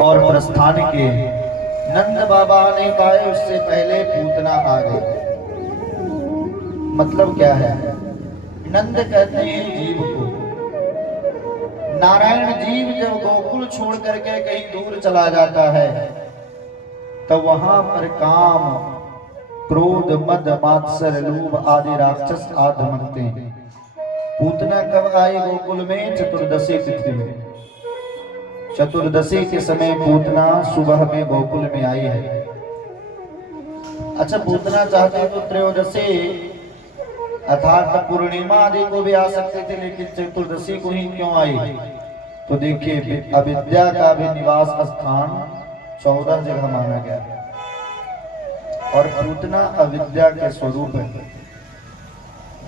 और प्रस्थान किए। नंद बाबा ने पाए उससे पहले पूतना आ गई। मतलब क्या है? नंद कहते हैं जीव को। नारायण जीव जब गोकुल छोड़ करके कहीं दूर चला जाता है तब वहां पर काम, क्रोध, मद, मात्सर्य, लोभ आदि राक्षस आधमकते हैं। पूतना कब आई गोकुल में? चतुर्दशी तिथि में। चतुर्दशी के समय पूतना सुबह में गोकुल में आई है। अच्छा, पूतना चाहते तो त्रयोदशी अर्थात पूर्णिमा आदि को भी आ सकते थे, लेकिन चतुर्दशी को ही क्यों आई? तो देखिए, अविद्या का भी निवास स्थान 14 जगह माना गया और पूतना अविद्या के स्वरूप है।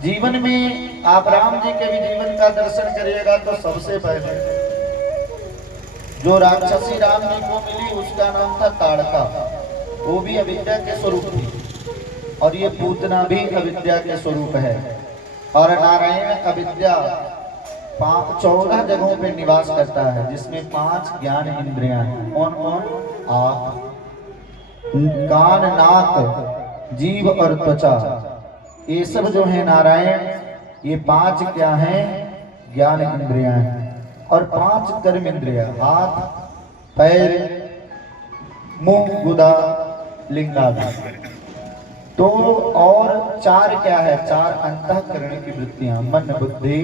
जीवन में आप राम जी के भी जीवन का दर्शन करिएगा तो सबसे पहले जो राक्षसी राम जी को मिली उसका नाम था ताड़का, वो भी अविद्या के स्वरूप थी, और ये पूतना भी अविद्या के स्वरूप है। और नारायण अविद्या 14 जगहों पे निवास करता है, जिसमें 5 ज्ञान इंद्रियां हैं। कौन कौन? आँख, कान, नाक, जीभ और त्वचा, ये सब जो है नारायण, ये 5 क्या हैं? ज्ञान इंद्रियां हैं। और 5 कर्म इंद्रियां, हाथ, पैर, मुंह, गुदा, लिंगादि। तो और 4 क्या है? 4 अंतःकरण की वृत्तियां, मन, बुद्धि,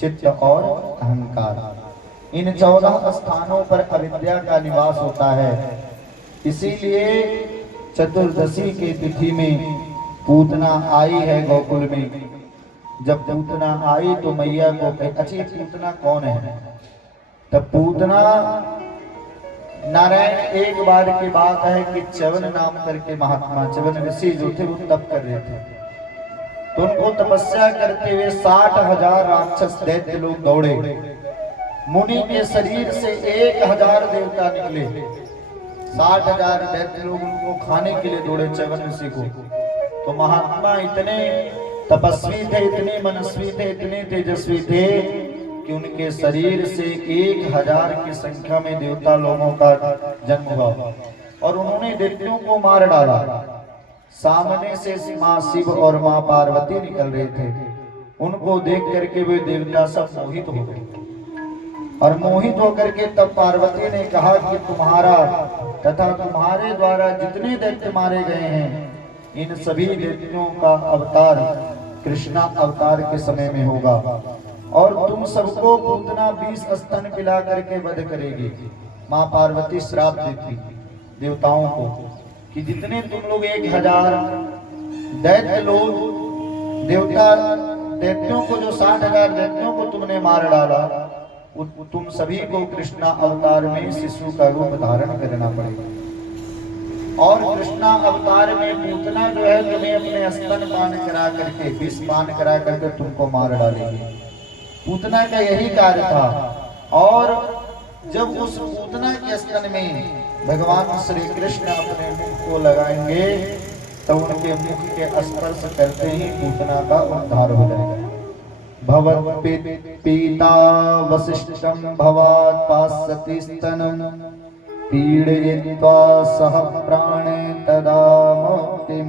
चित्त और अहंकार। इन 14 स्थानों पर अविद्या का निवास होता है। इसीलिए चतुर्दशी के तिथि में पूतना आई है गोकुल में। जब पूतना आई तो मैया को कही, अच्छी पूतना कौन है? तब पूतना नारायण, एक बार की बात है कि च्यवन नाम करके महात्मा, च्यवन ऋषि जो थे वो तप कर रहे थे, तो उनको तपस्या करते हुए 60,000 राक्षस दैत्य लोग दौड़े। मुनि के शरीर से 1,000 देवता निकले। 60,000 दैत्य लोग उनको खाने के लिए दौड़े च्यवन ऋषि को। तो महात्मा इतने तपस्वी थे, इतने मनस्वी थे, इतने तेजस्वी थे कि उनके शरीर से 1,000 की संख्या में देवता लोगों का जन्म हुआ और उन्होंने दैत्यों को मार डाला। सामने से मां शिव और मां पार्वती निकल रहे थे। उनको देख करके वे देवता सब मोहित हो गए, और मोहित होकर के तब पार्वती ने कहा कि तुम्हारा तथा तुम्हारे द्वारा जितने दैत्य मारे गए हैं, इन सभी दैत्यों का अवतार कृष्णा अवतार के समय में होगा, और तुम सबको पूतना 20 स्तन पिला करके वध करेगी। मां पार्वती श्राप देती देवताओं को कि जितने तुम लोग 1,000 दैत्य लोग, देवता दैत्यों को, जो 60,000 दैत्यों को तुमने मार डाला, तुम सभी को कृष्णा अवतार में शिशु का रूप धारण करना पड़ेगा। और कृष्णा अवतार में पूतना जो है तुम्हें अपने स्तन पान करा करके, विष पान करा करके तुमको मार डालेगी। पूतना का यही कार्य था। और जब उस पूतना के स्तन में भगवान श्री कृष्ण अपने मुख को लगाएंगे तो उनके मुख के स्पर्श करते ही पूतना का उद्धार हो जाएगा। भवत् पीता वसिष्ठं भवात् पास्यति स्तनं पीडयित्वा सह प्राणे तदा मुक्तिं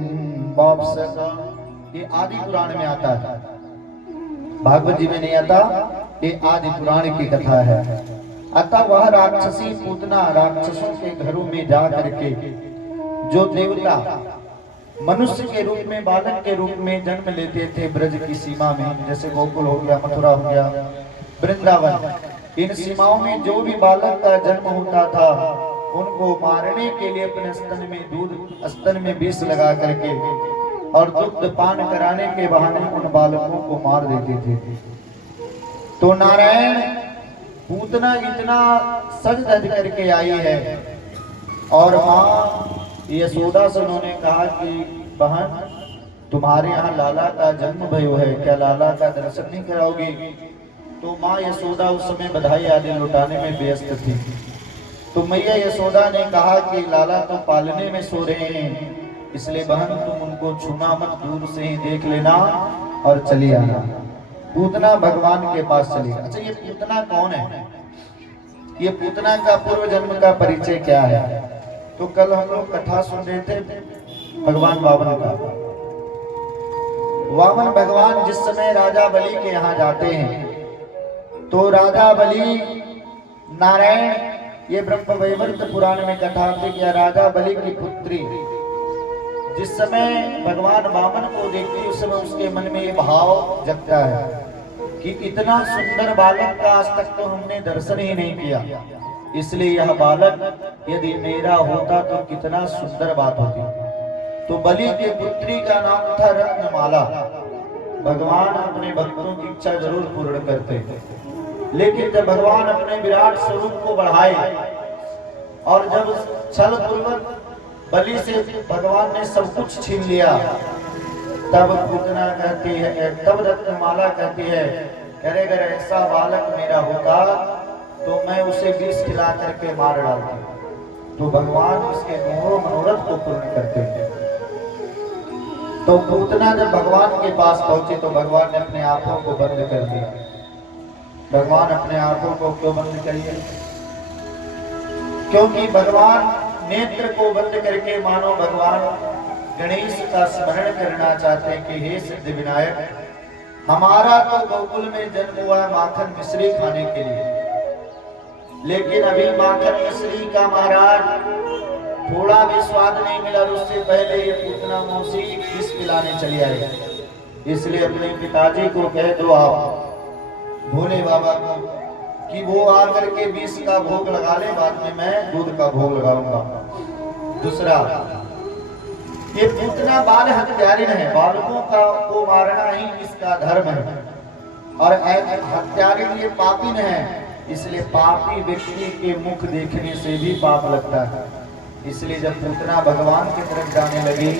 वाप्स्यति। ये आदि पुराण में आता है, भागवत जी में नहीं आता, ये आदि पुराण की कथा है। अतः वह राक्षसी पूतना राक्षसों के घरों में जा करके जो देवता मनुष्य के रूप में, बालक के रूप में जन्म लेते थे ब्रज की सीमा में, जैसे गोकुल हो गया, मथुरा हो गया, वृंदावन, इन सीमाओं में जो भी बालक का जन्म होता था उनको मारने के लिए अपने स्तन में दूध, स्तन में विष लगा करके और दुग्ध पान कराने के बहाने उन बालकों को मार देते थे। तो नारायण पूतना इतना सज धज करके आई है, और माँ यशोदा से उन्होंने कहा कि बहन, तुम्हारे यहाँ लाला का जन्म भयो है, क्या लाला का दर्शन नहीं कराओगी? तो माँ यशोदा उस समय बधाई आदि लुटाने में व्यस्त थी। तो मैया यशोदा ने कहा कि लाला तो पालने में सो रहे हैं, इसलिए बहन तुम उनको छूना मत, दूर से ही देख लेना और चली आना। पूतना भगवान के पास चली। अच्छा, ये पूतना कौन है? ये पूतना का पूर्व जन्म का परिचय क्या है। तो कल हम लोग कथा सुन रहे थे भगवान वामन का। वामन भगवान जिस समय राजा बलि के यहाँ जाते हैं तो राजा बलि नारायण, ये ब्रह्म वैवर्त पुराण में कथा आती कि राजा बलि की पुत्री जिस समय भगवान वामन को देखती उस समय उसके मन में ये भाव जगता है कि इतना सुंदर बालक का आज तक तो हमने दर्शन ही नहीं किया, इसलिए यह बालक यदि मेरा होता तो कितना सुंदर बात होती। तो बलि के पुत्री का नाम था रत्नमाला। भगवान अपने भक्तों की इच्छा जरूर पूर्ण करते हैं, लेकिन जब भगवान अपने विराट स्वरूप को बढ़ाए और जब छल पूर्वक बलि से भगवान ने सब कुछ छीन लिया, तब पूतना कहती है, तब रत्नमाला कहती है, अगर ऐसा बालक मेरा होता तो मैं उसे विष खिला करके मार डालती। तो भगवान उसके दोनों मनोरथ को पूर्ण करते हैं। तो पूतना जब भगवान के पास पहुंची तो भगवान ने अपने आंखों को बंद कर दिया। भगवान अपने आंखों को क्यों बंद करिए? क्योंकि भगवान नेत्र को बंद करके मानो भगवान गणेश का स्मरण करना चाहते हैं कि हे सिद्धि विनायक, हमारा तो गोकुल में जन्म हुआ माखन मिश्री खाने के लिए, लेकिन अभी माखन मिश्री का महाराज थोड़ा भी स्वाद नहीं मिला, उससे पहले ये पूतना मौसी विष पिलाने चली आई। इसलिए अपने पिताजी को कह दो आप भोले बाबा को कि वो आकर के विष का भोग लगा ले, बाद में मैं दूध का भोग लगाऊंगा। दूसरा, ये पूतना बाल हत्यारिन है, बालकों का को मारना ही इसका धर्म है, और हत्यारिन ये पापिन है, इसलिए पापी व्यक्ति के मुख देखने से भी पाप लगता है। इसलिए जब पूतना भगवान की तरफ जाने लगी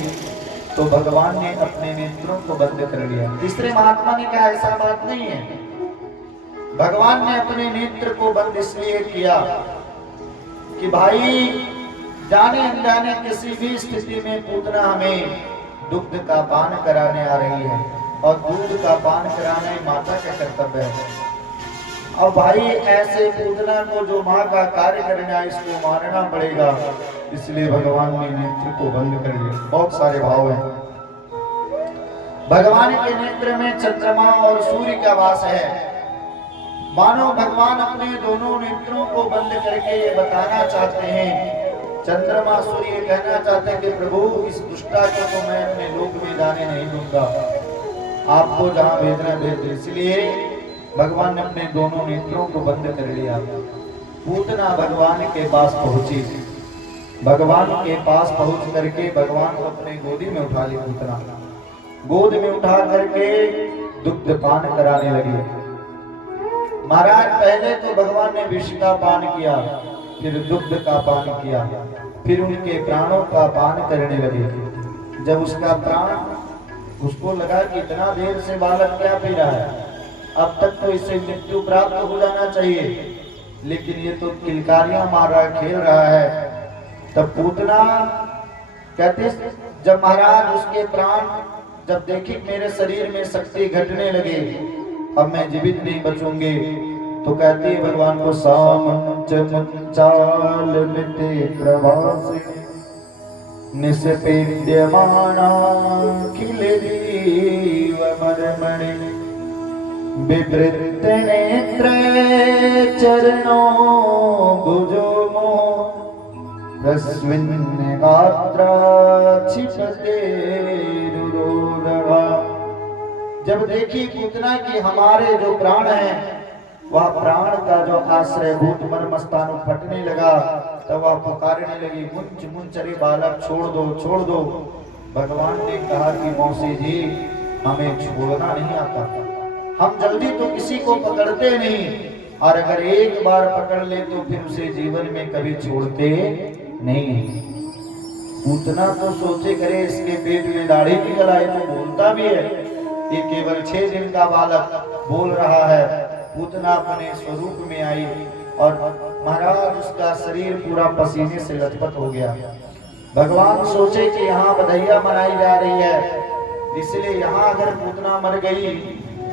तो भगवान ने अपने नेत्रों को बंद कर लिया। तीसरे महात्मा ने कहा ऐसा बात नहीं है, भगवान ने अपने नेत्र को बंद इसलिए किया कि भाई जाने अनजाने किसी भी स्थिति में पूतना हमें दुग्ध का पान कराने आ रही है, और दूध का पान कराना माता का कर्तव्य है। और भाई ऐसे पूतना को जो माँ का कार्य करना है इसको मानना पड़ेगा, इसलिए भगवान ने नेत्र को बंद कर दिया। बहुत सारे भाव हैं। भगवान के नेत्र में चंद्रमा और सूर्य का वास है। मानो भगवान अपने दोनों नेत्रों को बंद करके ये बताना चाहते हैं, चंद्रमा सूर्य कहना चाहते हैं कि प्रभु इस दुष्टा को तो मैं अपने लोक में जाने नहीं दूंगा, आपको जहां भेजना भेज दे। इसलिए भगवान ने अपने दोनों नेत्रों को बंद कर लिया। पूतना भगवान के पास पहुंची, भगवान के पास पहुंच करके भगवान को अपने गोदी में उठा ली। पूतना गोद में उठा करके दुग्ध पान कराने लगी। महाराज पहले तो भगवान ने विष का पान किया, फिर दुग्ध का पान किया, फिर उनके प्राणों का पान करने लगे। जब उसका प्राण उसको लगा कि इतना देर से बालक क्या पी रहा है, अब तक तो इसे मृत्यु प्राप्त हो जाना चाहिए, लेकिन ये तो किलकारियां मार रहा है, खेल रहा है। तब पूतना कहते जब महाराज उसके प्राण जब देखी मेरे शरीर में शक्ति घटने लगे, अब मैं जीवित नहीं बचूंगी, तो कहती है भगवान को सामंच मंचाल मिते प्रवासी निस्पेद्यमाना खिलरीव मरमणि विवृत नेत्र चरणों भुजो मोह रस्मिन् गात्रा छिपते रुरोदगा। जब देखी पूतना कि हमारे जो प्राण हैं वह प्राण का जो आश्रय भूत मर्मस्थान फटने लगा, तब वह पुकारने लगी मुंच मुंच रे बालक छोड़ दो छोड़ दो। भगवान ने कहा कि मौसी जी हमें छोड़ना नहीं आता, हम जल्दी तो किसी को पकड़ते नहीं, और अगर एक बार पकड़ ले तो फिर उसे जीवन में कभी छोड़ते नहीं। पूतना तो सोचे करे इसके पेट में दाढ़ी निकल आई तो बोलता भी है, ये केवल 6 दिन का बालक बोल रहा है। पूतना अपने स्वरूप में आई और महाराज उसका शरीर पूरा पसीने से लथपथ हो गया। भगवान सोचे कि यहाँ बधाइयां मनाई जा रही है, इसलिए यहाँ अगर पूतना मर गई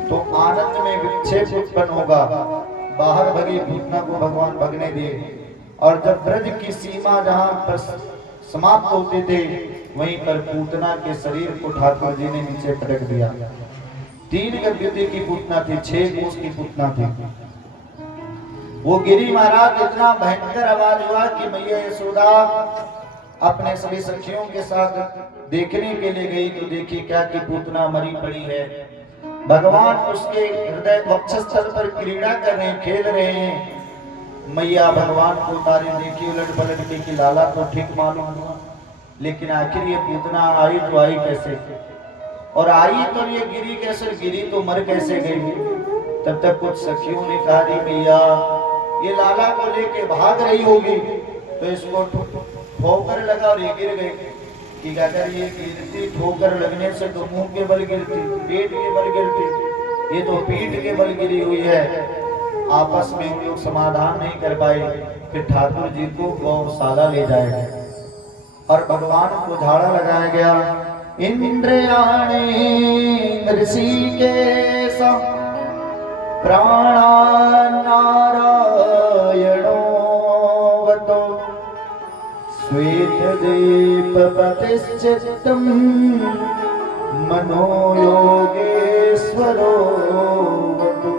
तो आनंद में विक्षेप उत्पन्न होगा, बाहर भगी पूतना को भगवान भगने दिए, और जब ब्रज की सीमा जहां पर समाप्त होते थे वहीं पर पूतना के शरीर को ठाकुर जी ने नीचे पटक दिया। 3 गद्यों की पूतना थी, 6 कोस की पूतना थी। वो गिरी महाराज, इतना भयंकर आवाज हुआ कि मैया यशोदा अपने सभी सखियों के साथ देखने के लिए गई तो देखी क्या कि पूतना मरी पड़ी है। भगवान उसके हृदय वक्षस्थल पर क्रीड़ा कर रहे हैं, खेल रहे हैं। मैया भगवान को उतारे देखी, उलट पलट के कि लाला तो ठीक मालूम हुआ, लेकिन आखिर ये पूतना आई तो आई कैसे, और आई तो ये गिरी कैसे, गिरी तो मर कैसे गई। तब तक कुछ सखियों ने कहा दी मैया ये लाला को लेके भाग रही होगी, तो इसको ठोकर लगा और ये गिर गई। कि अगर ये गिरती ठोकर लगने से तो मुंह के बल गिरती, पेट के बल गिरती, ये तो पीठ के बल गिरी हुई है। आपस में हम लोग समाधान नहीं कर पाए, फिर ठाकुर जी को गौशाला ले जाया गया और भगवान को झाड़ा लगाया गया। इंद्रयाणी ऋषिकेश प्राणा नारायणो वतो श्वेत दीप प्रतिष्ठितम् मनो योगेश्वरो वतो।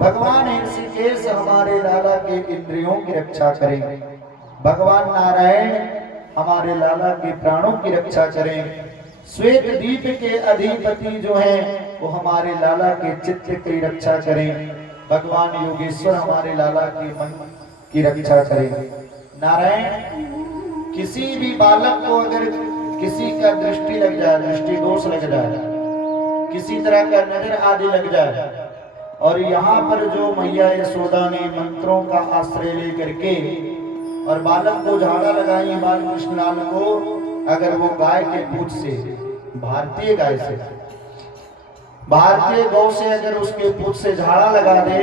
भगवान ऋषिकेश हमारे लाला के इंद्रियों की रक्षा करें, भगवान नारायण हमारे लाला के प्राणों की रक्षा करें। श्वेत दीप के अधिपति जो हैं वो हमारे लाला के चित्त की रक्षा करें। भगवान योगेश्वर हमारे लाला के मन की रक्षा करें। नारायण किसी भी बालक को अगर किसी का दृष्टि लग जाए, दृष्टि दोष लग जाए, किसी तरह का नजर आदि लग जाए, और यहाँ पर जो मैया यशोदा ने मंत्रों का आश्रय लेकर के और बालक को झाड़ा लगाई, बाल कृष्ण लाल को, अगर वो गाय के पूंछ से, भारतीय गाय से, भारतीय गौ से अगर उसके पूंछ से झाड़ा लगा दे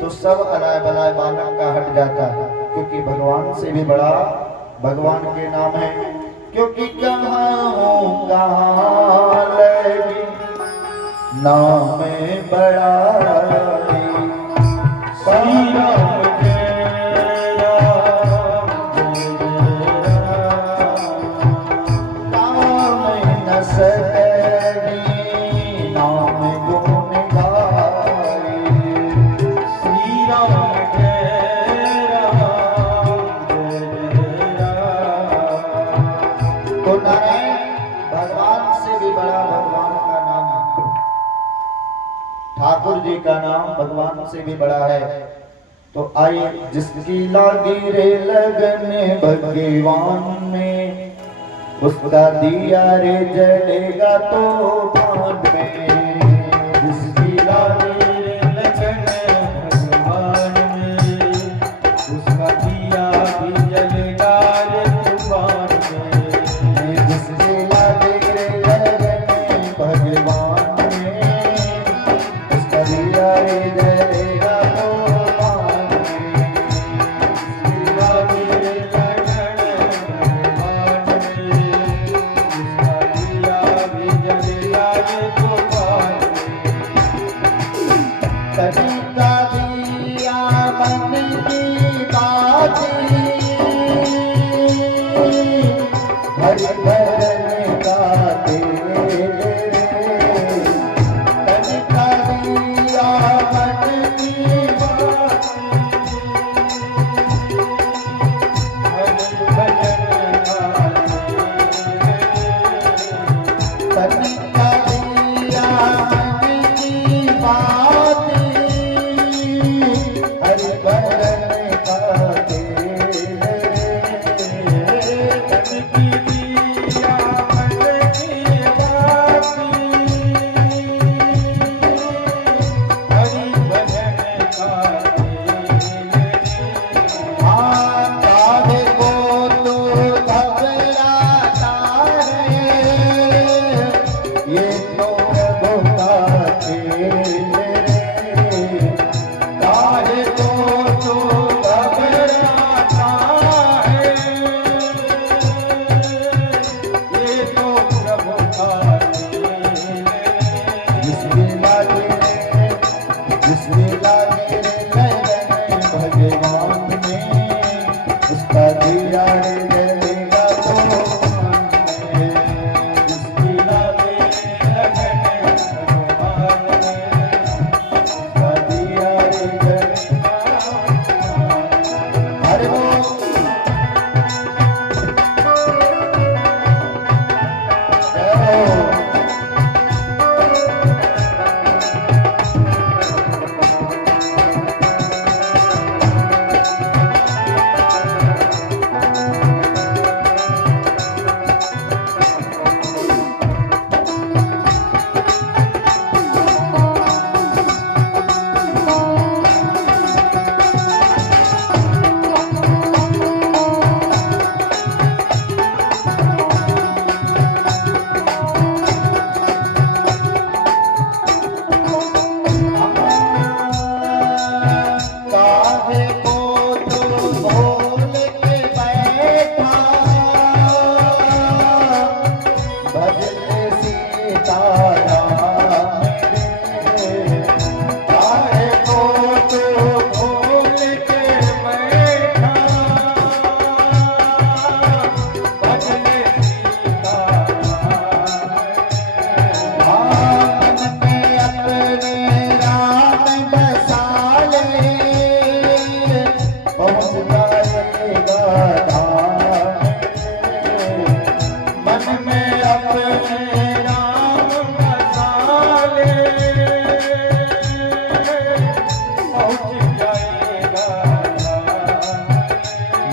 तो सब अलाय बलाय बालक का हट जाता है, क्योंकि भगवान से भी बड़ा भगवान के नाम है। क्योंकि कहाँ लगी नाम बड़ा श्री राम ठाकुर जी का नाम भगवान से भी बड़ा है। तो आइए, जिसकी लागी रे लगन भगवान में, उसका दिया रे जलेगा तूफान में। जिसकी लागी रे लगन भगवान में, उसका दिया भी जलेगा रे तूफान में। जिसकी लागी रे लगन भगवान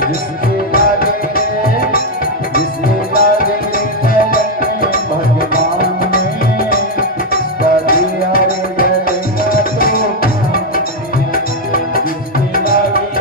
जिसके लागे जिसके लागे भगवान में दिया रे जलेगा तो जिसके लागे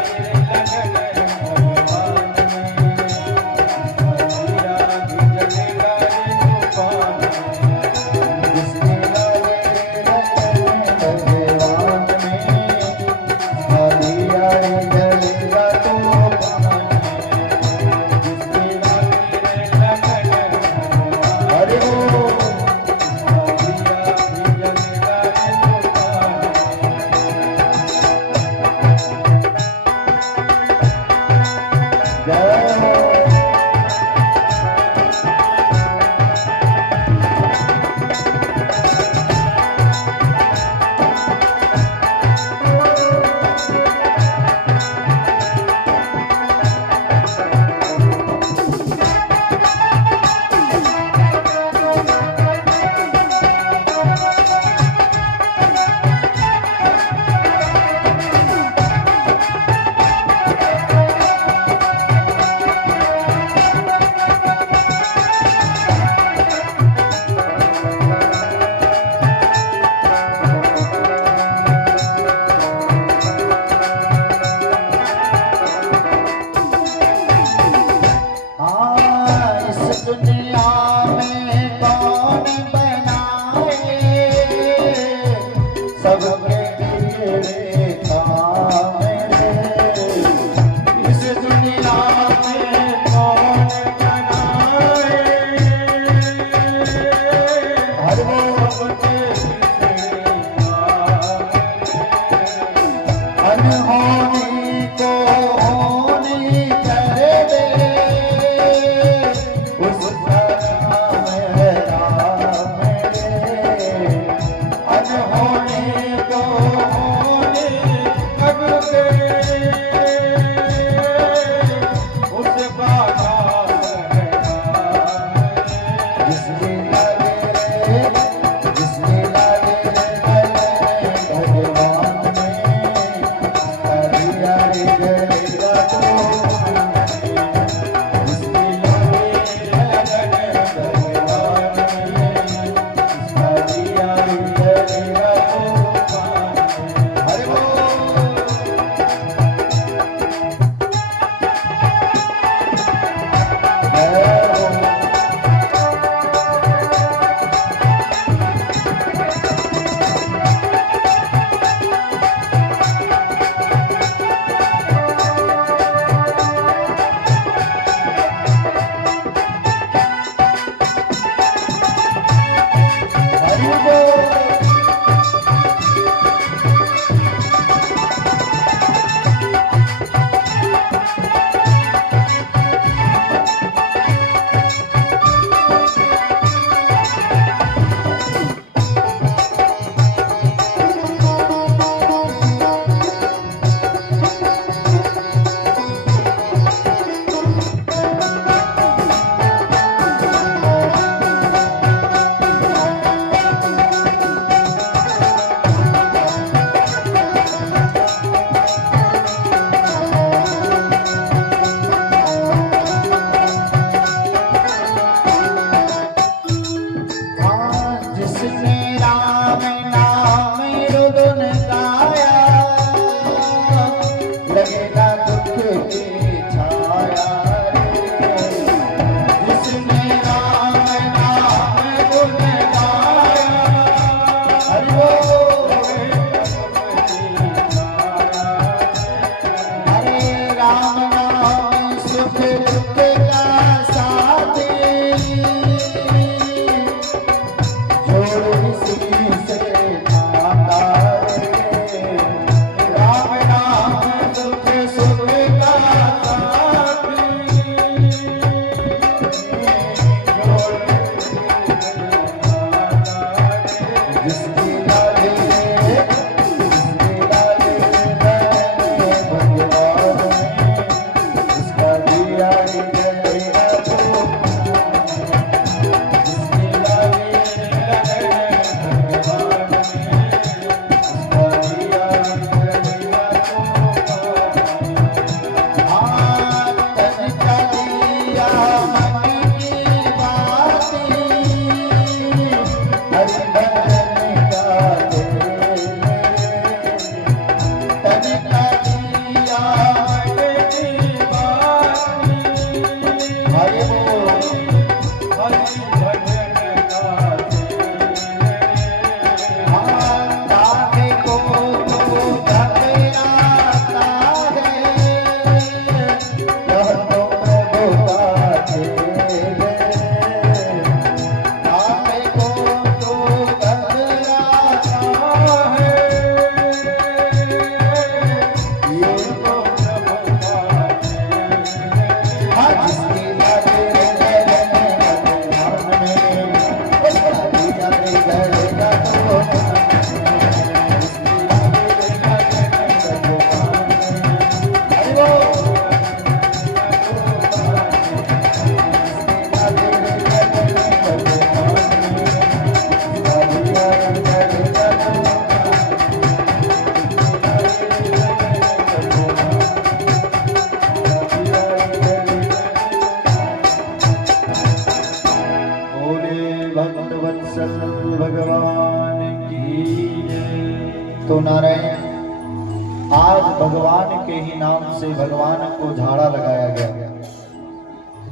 से भगवान को झाड़ा लगाया गया,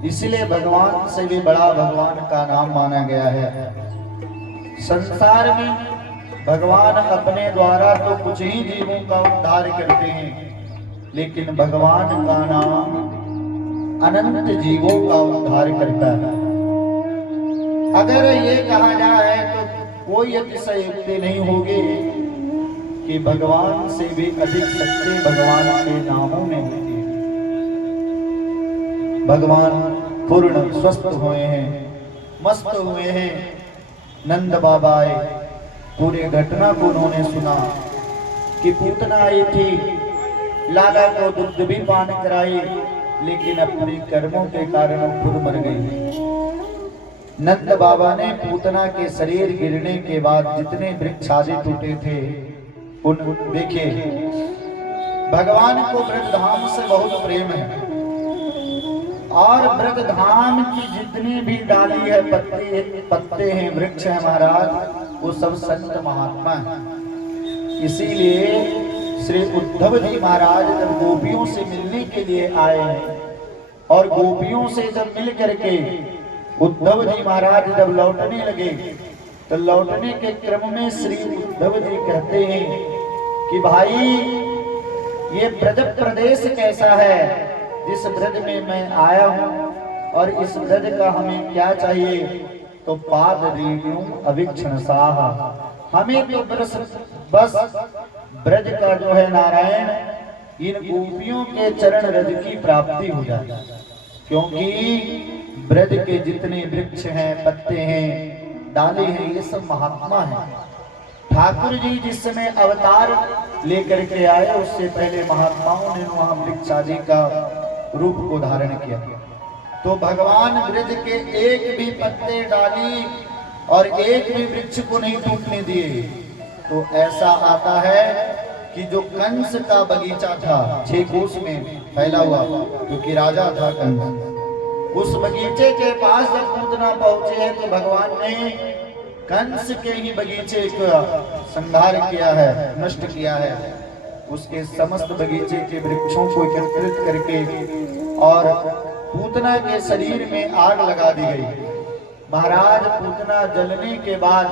इसलिए भगवान से भी बड़ा भगवान का नाम माना गया है। संसार में भगवान अपने द्वारा तो कुछ ही जीवों का उद्धार करते हैं, लेकिन भगवान का नाम अनंत जीवों का उद्धार करता है। अगर ये कहा जाए तो कोई अतिशयोक्ति नहीं होगी कि भगवान से भी अधिक शक्ति भगवान के नामों में होती है। भगवान पूर्ण स्वस्थ हुए हैं, मस्त हुए हैं। नंद बाबा आए, पूरे घटना को उन्होंने सुना कि पूतना आई थी, लाला को दुग्ध भी पान कराई, लेकिन अपने कर्मों के कारण खुद मर गई। नंद बाबा ने पूतना के शरीर गिरने के बाद जितने वृक्ष आदि टूटे थे उन देखे। भगवान को ब्रजधाम से बहुत प्रेम है और ब्रजधाम की जितनी भी डाली है, पत्ते हैं, वृक्ष है महाराज, वो सब संत महात्मा है। इसीलिए श्री उद्धव जी महाराज जब गोपियों से मिलने के लिए आए हैं और गोपियों से जब मिल करके उद्धव जी महाराज जब लौटने लगे तो लौटने के क्रम में श्री उद्धव जी कहते हैं कि भाई ये ब्रज प्रदेश कैसा है, जिस ब्रज में मैं आया हूं और इस ब्रज का हमें क्या चाहिए, तो पाद रेणु अविक्षण साह, हमें तो बस ब्रज का जो है नारायण इन गोपियों के चरण रज की प्राप्ति हो जाए, क्योंकि ब्रज के जितने वृक्ष हैं, पत्ते हैं, डाली हैं, ये सब महात्मा हैं। ठाकुर जी जिस समय अवतार लेकर के आए उससे पहले महात्माओं ने वहां वृक्ष आदि का रूप को धारण किया। तो भगवान ब्रज के एक भी पत्ते, डाली और एक भी वृक्ष को नहीं टूटने दिए। तो ऐसा आता है कि जो कंस का बगीचा था 6 कोस में फैला हुआ, क्योंकि राजा था कंस, उस बगीचे के पास जब पूतना पहुंचे हैं तो भगवान ने कंस के ही बगीचे का संहार किया है, नष्ट किया है। उसके समस्त बगीचे के वृक्षों को एकत्रित करके और पूतना के शरीर में आग लगा दी गई। महाराज पूतना जलने के बाद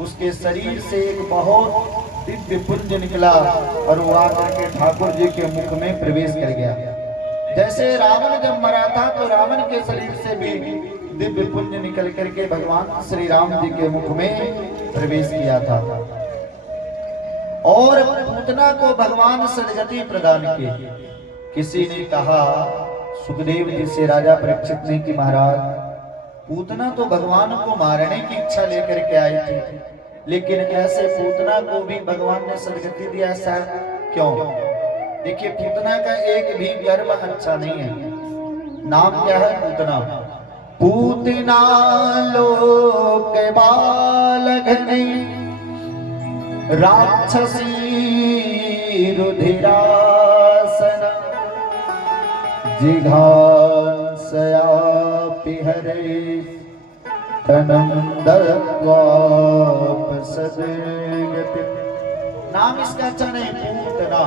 उसके शरीर से एक बहुत दिव्य पुंज निकला और वो आकर के ठाकुर जी के मुख में प्रवेश कर गया। जैसे रावण जब मरा था तो रावण के शरीर से भी दिव्य पुंज निकल करके भगवान श्री राम जी के मुख में प्रवेश किया था। और पूतना को भगवान सदगति प्रदान की। किसी ने कहा सुखदेव जी से राजा परीक्षित ने कि महाराज पूतना तो भगवान को मारने की इच्छा लेकर के आई थी, लेकिन ऐसे पूतना को भी भगवान ने सदगति दिया, ऐसा क्यों? देखिए पूतना का एक भी गर्भ अच्छा नहीं है। नाम क्या है पूतना? पूतना लोक बालघनी राक्षसी रुधिरासन जिघांसयापि हरे तनं दत्वापसदयति। नाम इसका अच्छा नहीं, पूतना।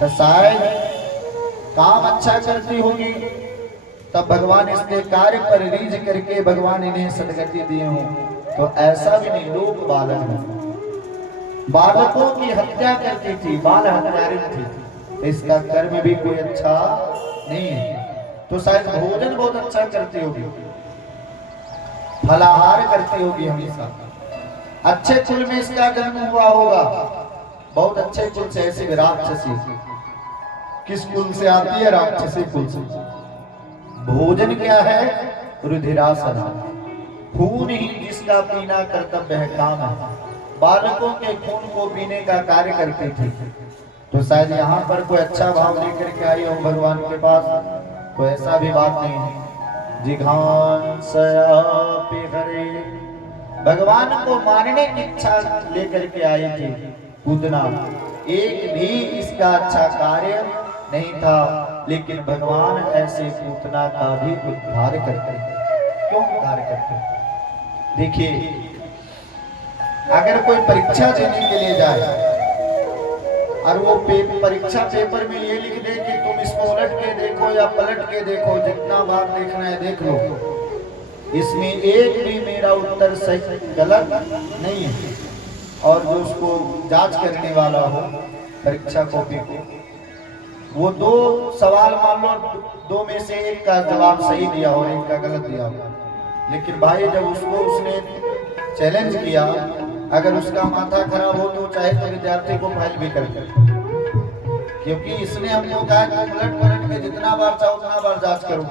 तो शायद काम अच्छा करती होगी तब भगवान इसके कार्य पर रीझ करके भगवान इन्हें सदगति दिए हों। तो ऐसा भी नहीं, लोग बालक हैं, बालकों की हत्या करती थी, बाल हत्यारिन थी, इसका कर्म भी कोई अच्छा नहीं है। तो शायद भोजन बहुत अच्छा करती होगी, फलाहार करती होगी हमेशा, अच्छे कुल में इसका जन्म हुआ होगा, बहुत अच्छे कुल से। ऐसे राक्षसी किस कुल से आती है? राक्षसी कुल से। भोजन क्या है? रुधिरासन, खून ही जिसका पीना कर्तव्य है, काम है। बालकों के खून को पीने का कार्य करती थी। तो शायद यहाँ पर कोई अच्छा भाव लेकर के आई हो भगवान के पास, तो ऐसा भी बात नहीं है। जिघांसयापि हरे, भगवान को मारने की इच्छा लेकर के आई थी पूतना। एक भी इसका अच्छा कार्य नहीं था, लेकिन भगवान ऐसे पूतना का भी उद्धार करते। क्यों उद्धार करते? देखिए अगर कोई परीक्षा देने के लिए जाए और वो परीक्षा पेपर में ये लिख दे कि तुम इसको उलट के देखो या पलट के देखो, जितना बार देखना है देख लो, इसमें एक भी मेरा उत्तर सही गलत नहीं है। और जो उसको जांच करने वाला हो परीक्षा कॉपी को, वो 2 सवाल मान लो 2 में से एक का जवाब सही दिया और एक का गलत दिया हो, लेकिन भाई जब उसने चैलेंज किया, अगर उसका माथा खराब हो तो चाहे तो विद्यार्थी को फाइल भी कर, क्योंकि इसने हमको कहा कि उलट पलट के जितना बार चाहो उतना बार जांच करो।